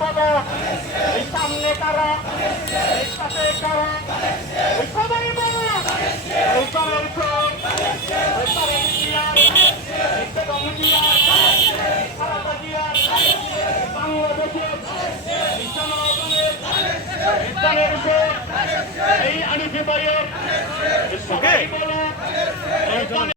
বলো এই সামনে কারা এই পাশে কারা এই সবাই বলো এই পারে এই পারে জিয়ার এই বেগম জিয়ার খালেদা জিয়ার বাংলাদেশের এই জনগণের এই প্রাণের উপর এই আনিফে ভাইয়ের সবাই বলো